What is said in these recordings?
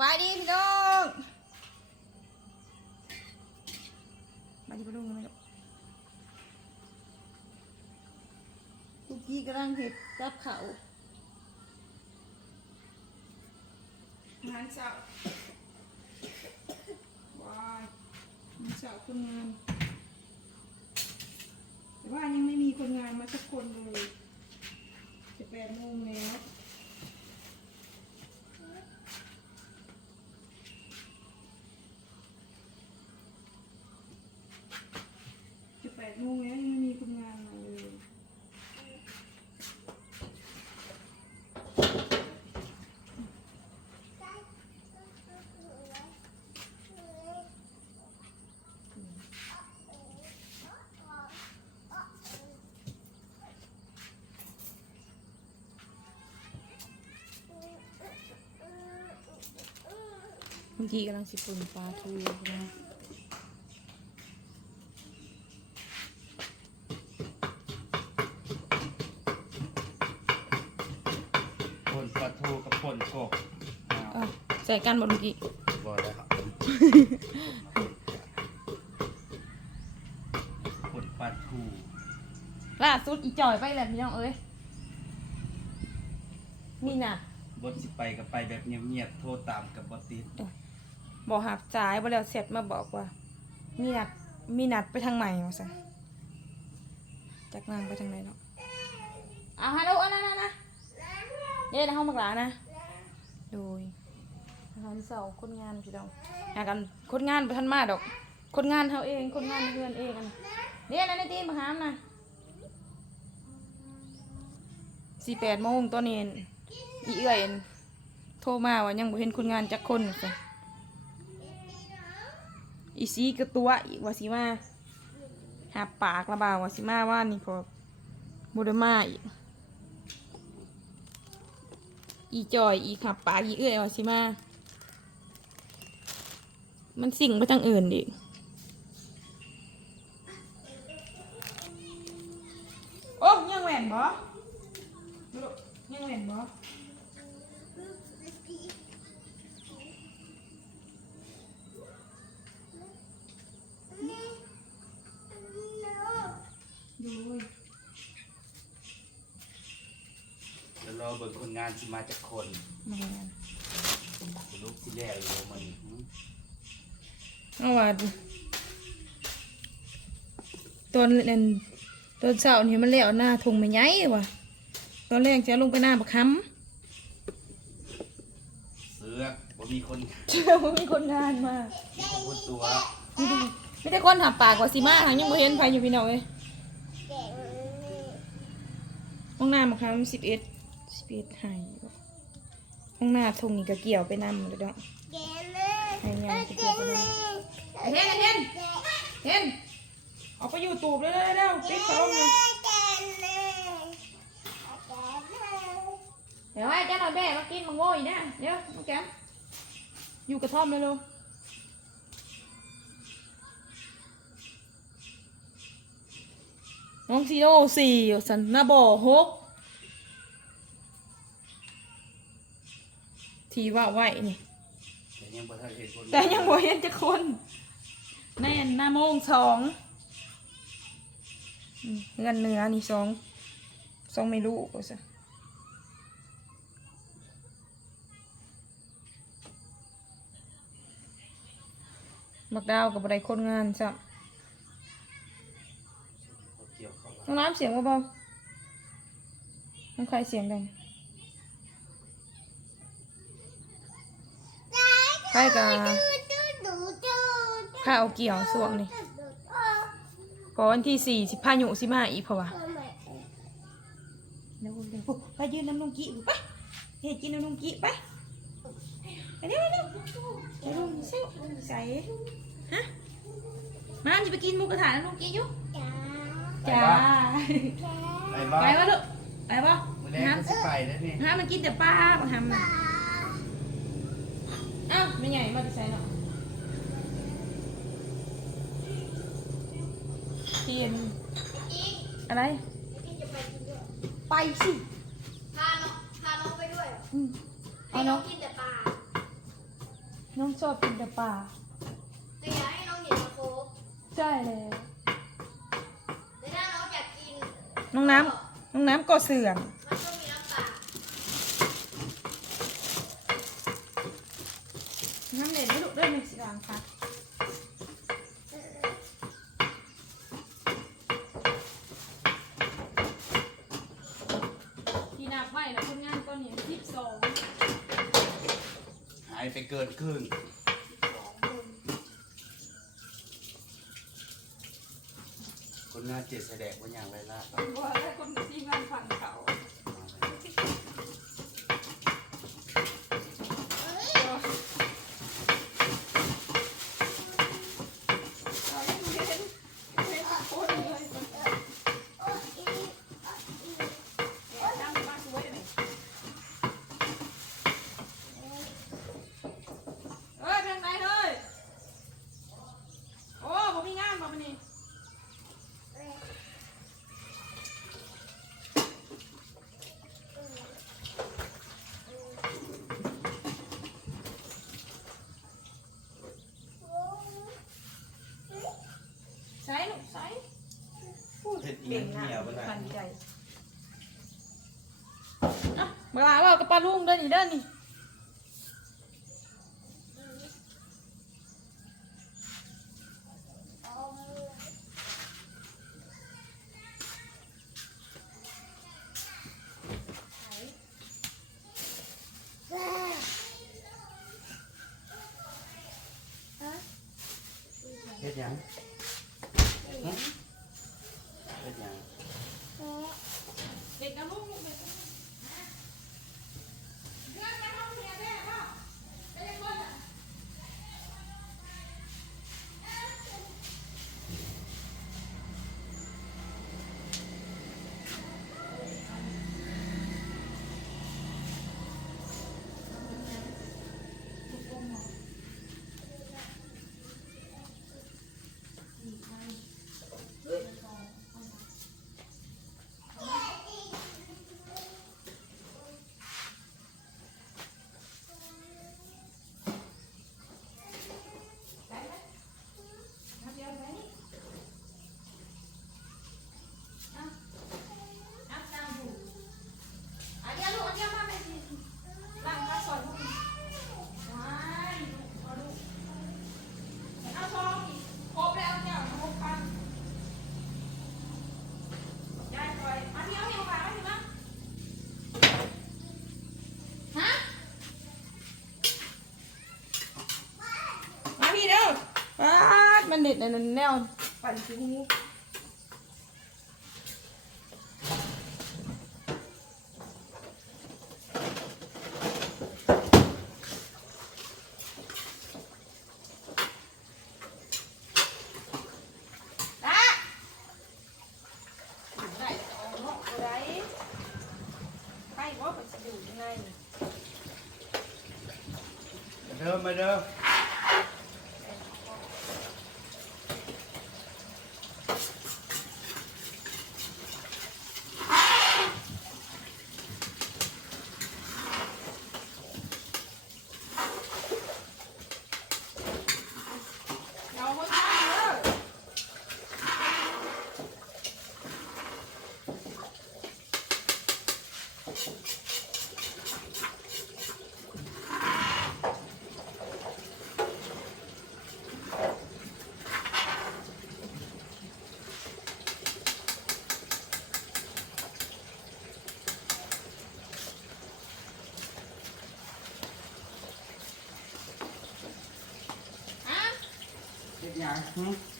บายดีพี่น้องมาที่พะลุงกันไหมลูกทุกทีกำลังเห็ดกับเขาวอาหารเช้าว้ายอาหารเช้าคนงาน แต่ว่ายังไม่มีคนงานมาสักคนเลยจะแปดโมงแล้ว จะแปดโมงแล้วยั ปุ่นปลาทูนะผลปลาทูกับผลกบเอ้าใส่กันหมดเมื่อกี้บอแล้วครับผลปลาทูล่าสุดอีจ่อยไปแล้วพี่น้องเอ้ยนี่น่ะบทสิไปกับไปแบบเงียบๆโทรตามกับบติดบอกหับจ่ายบ่แล้วเสร็จมาบอกว่า มีนัดมีนัดไปทางใหม่มาสั่นจากนางไปทางไหนเนาะอะฮัลโหลอันนั้นนะนะ เย้ในห้องมักหลานะ โดยอาหารเสาร์คนงานพี่น้องหากันคนงานไปทันมาดอก คนงานเขาเอง คนงานเพื่อนเองอันนี้เนี่ยนะในตีนมาหามนะสี่แปดโมงตอนนี้อีเอื่อยเอ็นโทรมาว่ายังบ่เห็นคนงานจักคนจ้ะอีซีกระตัวอีกว่าสิมาหาปากระบาวว่าสิมาว่านี่พอบุดมาอีก อีจอยอีขับปาอีเอื้อยว่าสิมา มันสิ่งไปทางอื่นดิโอ้ยังแหวนบ่ดูยังแหวนบ่ ดูเว้ย แล้วรอ เบิ่งคนงานสิมาจากคนแม่นลูกสิแล้วอยู่มันหืมเอาว่าตอนเล่นตอนเช้านี่มันแล้วหน้าทงไม่ใหญ่ว่ะตอนแรกจะลงไปหน้าบักคเสือกบ่มีคนำเชื่อว่ามีคนงานมามีคนพูดตัวไม่ได้คนหับปากว่าสิมาหางยังบ่เห็นไผอยู่พี่น้องเอ้ยห้องน้ำบักคำสิบเอ็ดสิบ เอ็ดหายห้องหน้าทงนี่ก็เกี่ยวไปนำเลยเนาะหายยาวก็เกี่ยวไปนำไอ้เห็นเห็นเห็นออกไปอยู่ตูบเลยเร็วๆปิดพัดลมเลยเดี๋ยวให้เจ้าหน่อยแม่มากินมาโง่อีกนะเดี๋ยวน้องแก้มอยู่กระท่อมเลยลูกน้องซีโร่สี่สันนาบอหก ทีว่าไหวนี่ แต่ยังบ่ทันเห็นคนแต่ยังบ่เห็นจะคนแน่นหน้าโมงสองอืมเงินเนื้อนี่สองสองไม่รู้ก็ซะบักดาวกับบัไดคนงานจ้ะเกี่ยวเขาน้องน้ำเสียงเบาๆน้องใครเสียงดัง ใครกับข้าวเกี่ยวสวงนี่พอวันที่สี่สิบพายุสิมาอีกเพราะว่าเร็วเร็วไปยืนน้ำลุงกี้ไปเฮ็ดกินน้ำลุงกี้ไปไปเร็วเร็วไปลุงเซลลุงใส่ฮะมาจะไปกินหมูกระทะน้ำลุงกี้อยู่จ้าไปบ้าไปวะลูกไปวะมื้อแรกก็สิไปแล้วนี่ฮะมันกินแต่ปลาบังทำน่ะ อ้าวไม่ใหญ่มาจะใส่หรอกเตียนอะไร ไปสิพาน้องพาน้องไปด้วยเหรอืมให้น้องกินแต่ปลาน้องชอบกินแต่ปลาแต่อยากให้น้องเห็นโค้กใช่เลยถ้าน้องอยากกินน้องน้ำน้องน้ำก็เสื่อม น้ำเด่นไม่ดุด้วยหนึ่งสีอ่อนค่ะที่นับไว้นะคนงานก้อนนี้สิบสองหายไปเกินครึ่งคนงานเจ็ดแสดงว่าอย่างไรล่ะ ว่าแล้วคนที่งานฝันเขา เบ่งน้าปันใจอะเวลาเรากระปาลุงเด้อนี่เด้อนี่เฮ็ดยัง Não, não, não. 嗯。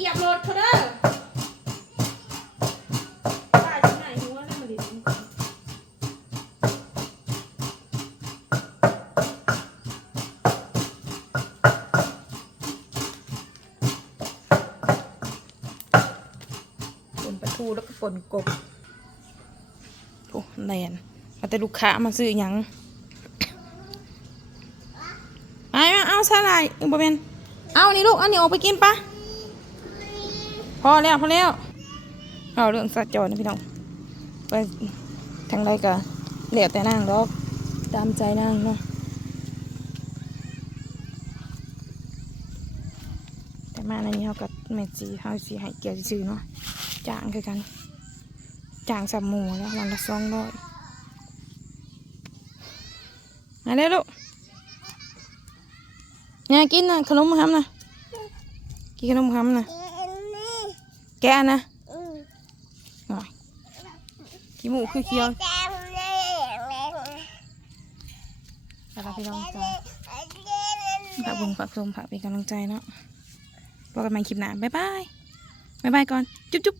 หยียบรถเขาเด้อป้าที่ไหนหัวแล้วมาดิปนปลาทูแล้วก็ปนกบโอ้แนน เอาแต่ลูกค้ามาซื้อหยังไอ้มาเอาสาหร่ายอึบ่เป็นเอานี่ลูกอันนี้ออกไปกินปะพอแล้วพอแล้วเอาเรื่องสัตว์จรนะพี่น้องไปทางใดก็เหลียวแต่นางดอกตามใจนางเนาะแต่มาในนี้เขากับแม่จีเขาสีให้เกี่ยวซื้อเนาะจ้างคือกันจางสับหมูแล้ววันละสองร้อย มาเร็วลูกอยากกินนะขนมคำนะกินขนมคำนะแกนะหน่อยขี้หมูคือเคี้ยวแล้วเราไปลองจ้าฝากบุญฝากชมฝากเป็นกำลังใจเนาะพบกันใหม่คลิปหน้าบ๊ายบายบ๊ายบายก่อน จุ๊บจุ๊บ